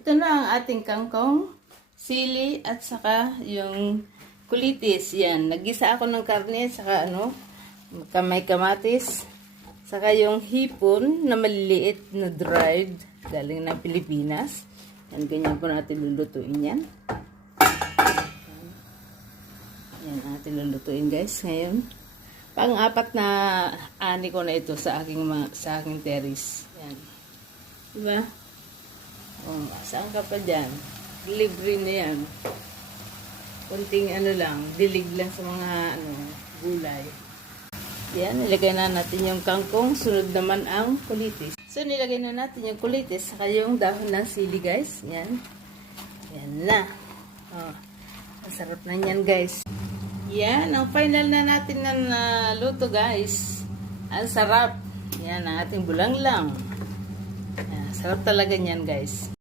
Ito na ang ating kangkong, sili at saka yung kulitis. Yan, nagisa ako ng karne saka may kamatis. Saka yung hipon na maliliit na dried galing ng Pilipinas. Yan, ganyan po natin lulutuin yan. Yan natin lulutuin guys ngayon. Pang-apat na ani ko na ito sa aking terrace. Yan. Diba? Oh, saan ka pa dyan? Libre na yan. Kunting lang, dilig lang sa mga gulay. Yan, nilagay na natin yung kangkong. Sunod naman ang kulitis. So, nilagay na natin yung kulitis saka yung dahon ng sili guys. Yan. Yan na. Oh, masarap na yan guys. Yan, ang final na natin na luto guys. Ang sarap. Yan, ang ating bulanglang. Yan, sarap talaga yan guys.